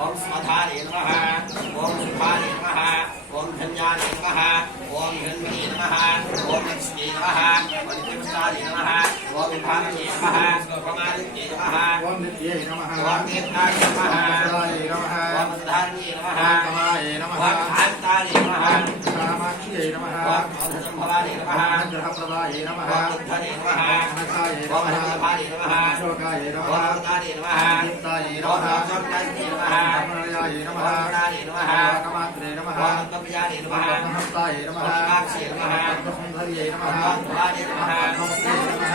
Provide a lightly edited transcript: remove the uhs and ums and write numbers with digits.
ओम स्मधारे नमः ओम सुभारे नमः ओम धन्यारे नमः ओम हिरण्मये नमः ओम लक्ष्मी नमः ओम कृष्णारे नमः ओम भागये नमः ओम आदित्ये नमः ओम नित्ये नमः ओम नेत्राय नमः ओम धारण्ये नमः कमाये नमः ओम कांतारे नमः कामाक्षये नमः ओम औषधंभवारे नमः ग्रहप्रदाये नमः ओम बुद्धरे नमः नखाये नमः ओम हरिभारे नमः शोकाये नमः ओम अवतारे नमः दीप्ताये नमः जोत्ताये नमः प्रणयाये नमः प्राणाये नमः कमात्रे नमः पद्मप्रियाये नमः हस्ताये नमः काक्षे नमः सुंदर्ये नमः भवाये नमः